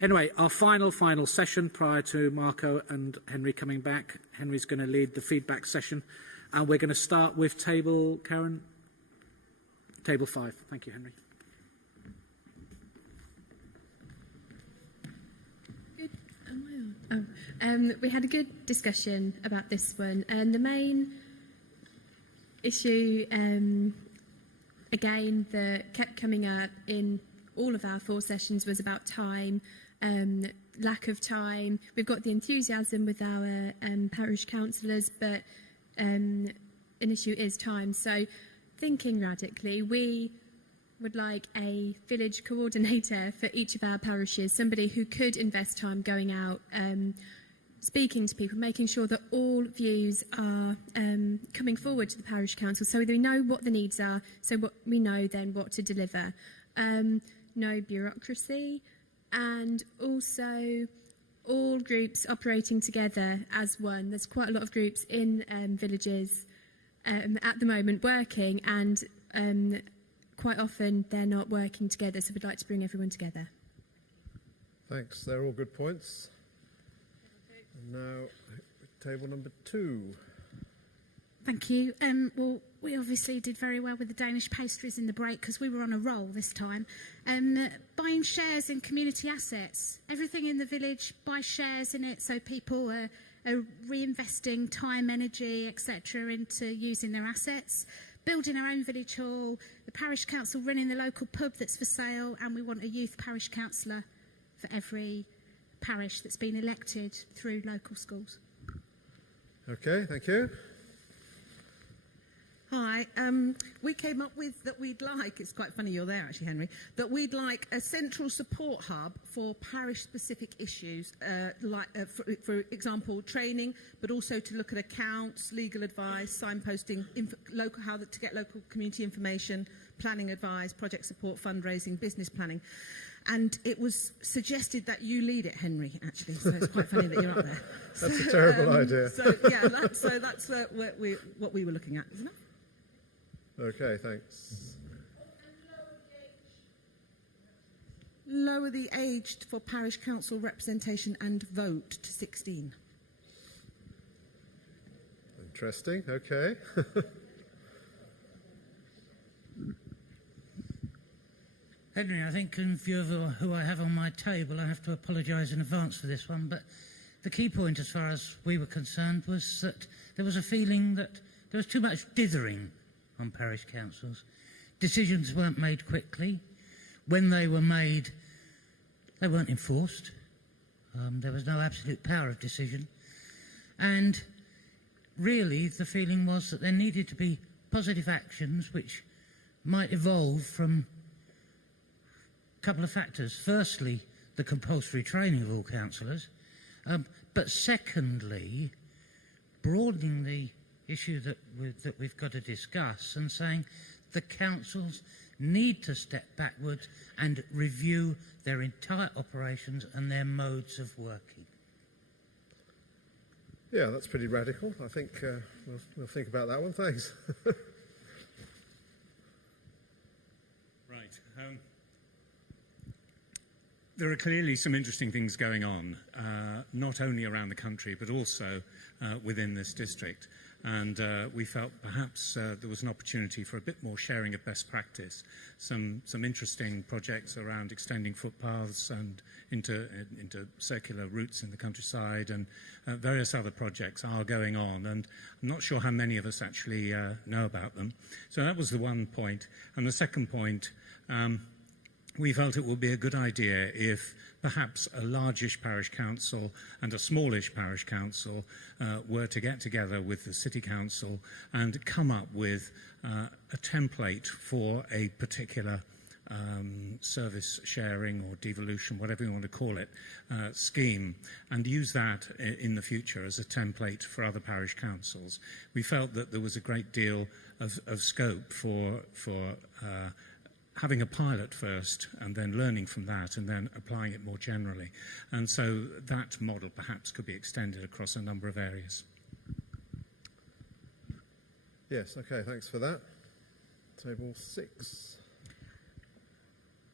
Anyway, our final session prior to Marco and Henry coming back. Henry's going to lead the feedback session. And we're going to start with table, Karen? Table 5. Thank you, Henry. Good. Am I on? We had a good discussion about this one. And the main issue, again, that kept coming up in all of our 4 sessions was about time. Lack of time. We've got the enthusiasm with our parish councillors, but an issue is time. So, thinking radically, we would like a village coordinator for each of our parishes, somebody who could invest time going out, speaking to people, making sure that all views are coming forward to the parish council, so we know what the needs are, so we know then what to deliver. No bureaucracy. And also all groups operating together as one. There's quite a lot of groups in villages at the moment working, and quite often they're not working together, so we'd like to bring everyone together. Thanks, they're all good points. And now, table number 2. Thank you. Well, we obviously did very well with the Danish pastries in the break because we were on a roll this time. Buying shares in community assets. Everything in the village, buy shares in it so people are reinvesting time, energy, etc. into using their assets. Building our own village hall, the parish council running the local pub that's for sale, and we want a youth parish councillor for every parish that's been elected through local schools. Okay, thank you. Hi, we came up with that we'd like, it's quite funny you're there actually, Henry, that we'd like a central support hub for parish-specific issues, for example, training, but also to look at accounts, legal advice, signposting, how to get local community information, planning advice, project support, fundraising, business planning. And it was suggested that you lead it, Henry, actually, so it's quite funny that you're up there. That's a terrible idea. So, yeah, that's what we were looking at, isn't it? Okay, thanks. Lower the age for parish council representation and vote to 16. Interesting, okay. Henry, I think in view of who I have on my table, I have to apologise in advance for this one, but the key point as far as we were concerned was that there was a feeling that there was too much dithering on parish councils. Decisions weren't made quickly. When they were made, they weren't enforced. There was no absolute power of decision. And really the feeling was that there needed to be positive actions which might evolve from a couple of factors. Firstly, the compulsory training of all councillors, but secondly, broadening the issue that we've got to discuss and saying the councils need to step backwards and review their entire operations and their modes of working. Yeah, that's pretty radical. I think we'll think about that one. Thanks. Right. There are clearly some interesting things going on, not only around the country, but also within this district. And we felt perhaps there was an opportunity for a bit more sharing of best practice. Some interesting projects around extending footpaths and into circular routes in the countryside, and various other projects are going on. And I'm not sure how many of us actually know about them. So that was the one point. And the second point, we felt it would be a good idea if perhaps a largish parish council and a smallish parish council were to get together with the city council and come up with a template for a particular service sharing or devolution, whatever you want to call it, scheme, and use that in the future as a template for other parish councils. We felt that there was a great deal of scope for having a pilot first and then learning from that and then applying it more generally. And so that model perhaps could be extended across a number of areas. Yes, okay, thanks for that. Table 6.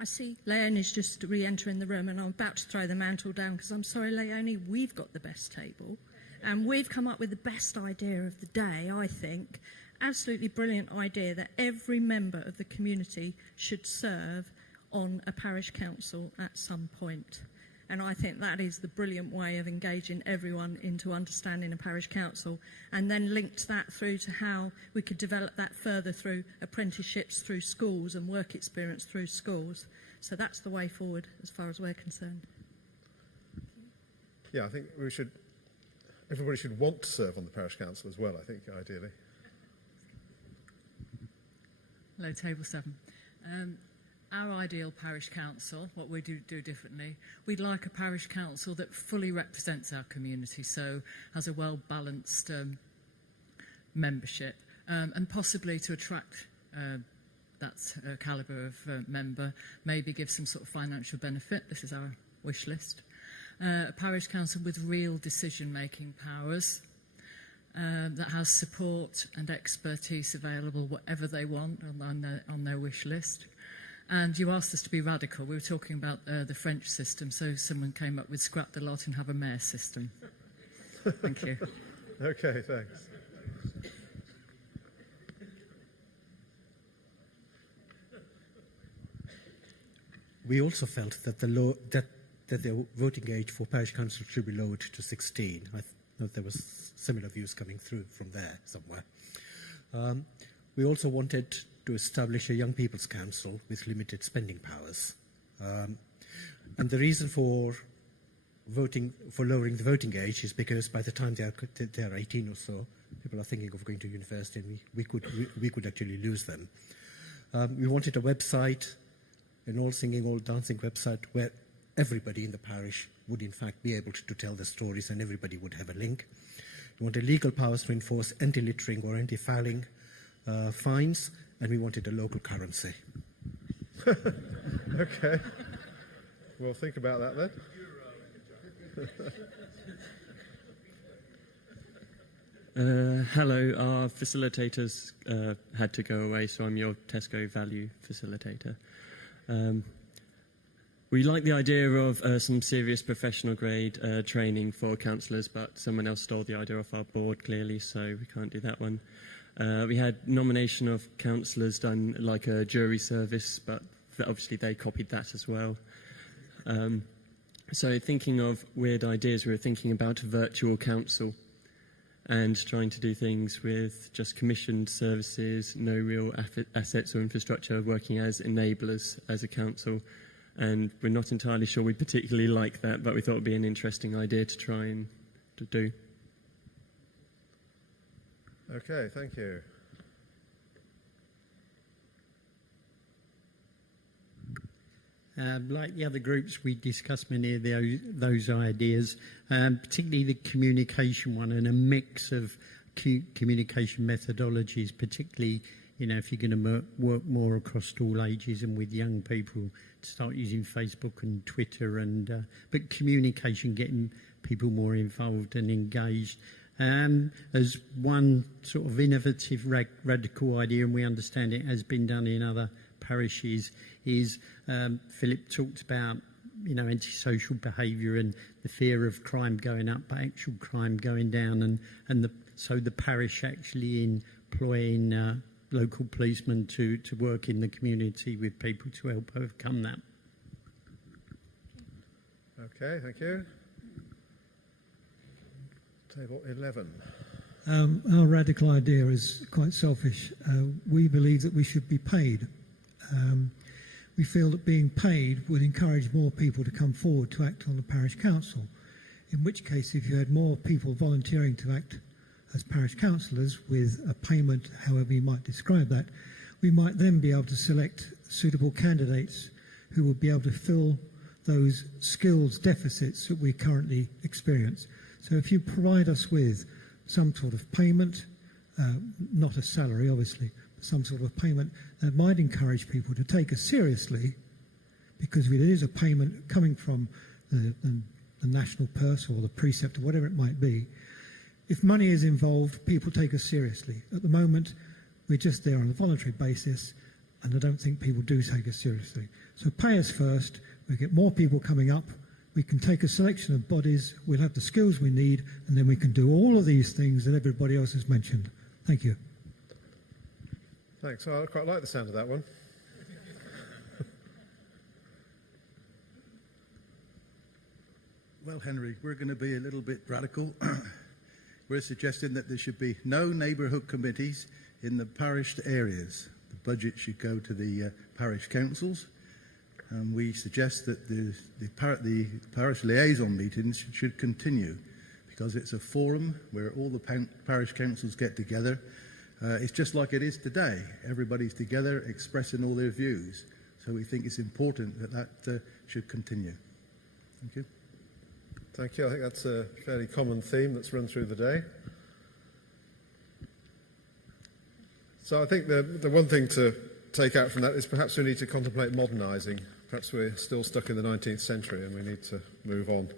I see Leonie's just re-entering the room, and I'm about to throw the mantle down because I'm sorry, Leonie, we've got the best table, and we've come up with the best idea of the day, I think. Absolutely brilliant idea that every member of the community should serve on a parish council at some point. And I think that is the brilliant way of engaging everyone into understanding a parish council, and then linked that through to how we could develop that further through apprenticeships through schools and work experience through schools. So that's the way forward as far as we're concerned. Yeah, I think everybody should want to serve on the parish council as well, I think, ideally. Hello, Table 7. Our ideal parish council, what we do differently, we'd like a parish council that fully represents our community, so has a well-balanced membership, and possibly to attract that calibre of member, maybe give some sort of financial benefit. This is our wish list. A parish council with real decision-making powers, that has support and expertise available, whatever they want on their wish list. And you asked us to be radical. We were talking about the French system, so someone came up with scrap the lot and have a mayor system. Thank you. Okay, thanks. We also felt that the voting age for parish council should be lowered to 16. I know there was similar views coming through from there somewhere. We also wanted to establish a young people's council with limited spending powers. And the reason for lowering the voting age is because by the time they are 18 or so, people are thinking of going to university, and we could actually lose them. We wanted a website, an all singing, all dancing website where everybody in the parish would in fact be able to tell the stories, and everybody would have a link. We wanted legal powers to enforce anti-littering or anti-fouling fines, and we wanted a local currency. Okay. We'll think about that then. Hello, our facilitators had to go away, so I'm your Tesco value facilitator. We like the idea of some serious professional grade training for councillors, but someone else stole the idea off our board clearly, so we can't do that one. We had nomination of councillors done like a jury service, but obviously they copied that as well. So thinking of weird ideas, we were thinking about a virtual council and trying to do things with just commissioned services, no real assets or infrastructure, working as enablers as a council. And we're not entirely sure we particularly like that, but we thought it would be an interesting idea to try and to do. Okay, thank you. Like the other groups, we discussed many of those ideas, particularly the communication one, and a mix of communication methodologies, particularly, if you're going to work more across all ages and with young people, to start using Facebook and Twitter, but communication, getting people more involved and engaged. As one sort of innovative, radical idea, and we understand it has been done in other parishes, is Philip talked about antisocial behaviour and the fear of crime going up, but actual crime going down, so the parish actually employing local policemen to work in the community with people to help overcome that. Okay, thank you. Table 11. Our radical idea is quite selfish. We believe that we should be paid. We feel that being paid would encourage more people to come forward to act on the parish council, in which case if you had more people volunteering to act as parish councillors with a payment, however you might describe that, we might then be able to select suitable candidates who would be able to fill those skills deficits that we currently experience. So if you provide us with some sort of payment, not a salary obviously, but some sort of payment that might encourage people to take us seriously, because it is a payment coming from the national purse or the precept or whatever it might be. If money is involved, people take us seriously. At the moment, we're just there on a voluntary basis, and I don't think people do take us seriously. So pay us first, we get more people coming up, we can take a selection of bodies, we'll have the skills we need, and then we can do all of these things that everybody else has mentioned. Thank you. Thanks. I quite like the sound of that one. Well, Henry, we're going to be a little bit radical. We're suggesting that there should be no neighbourhood committees in the parish areas. The budget should go to the parish councils. And we suggest that the parish liaison meetings should continue because it's a forum where all the parish councils get together. It's just like it is today. Everybody's together expressing all their views. So we think it's important that that should continue. Thank you. Thank you. I think that's a fairly common theme that's run through the day. So I think the one thing to take out from that is perhaps we need to contemplate modernising. Perhaps we're still stuck in the 19th century and we need to move on.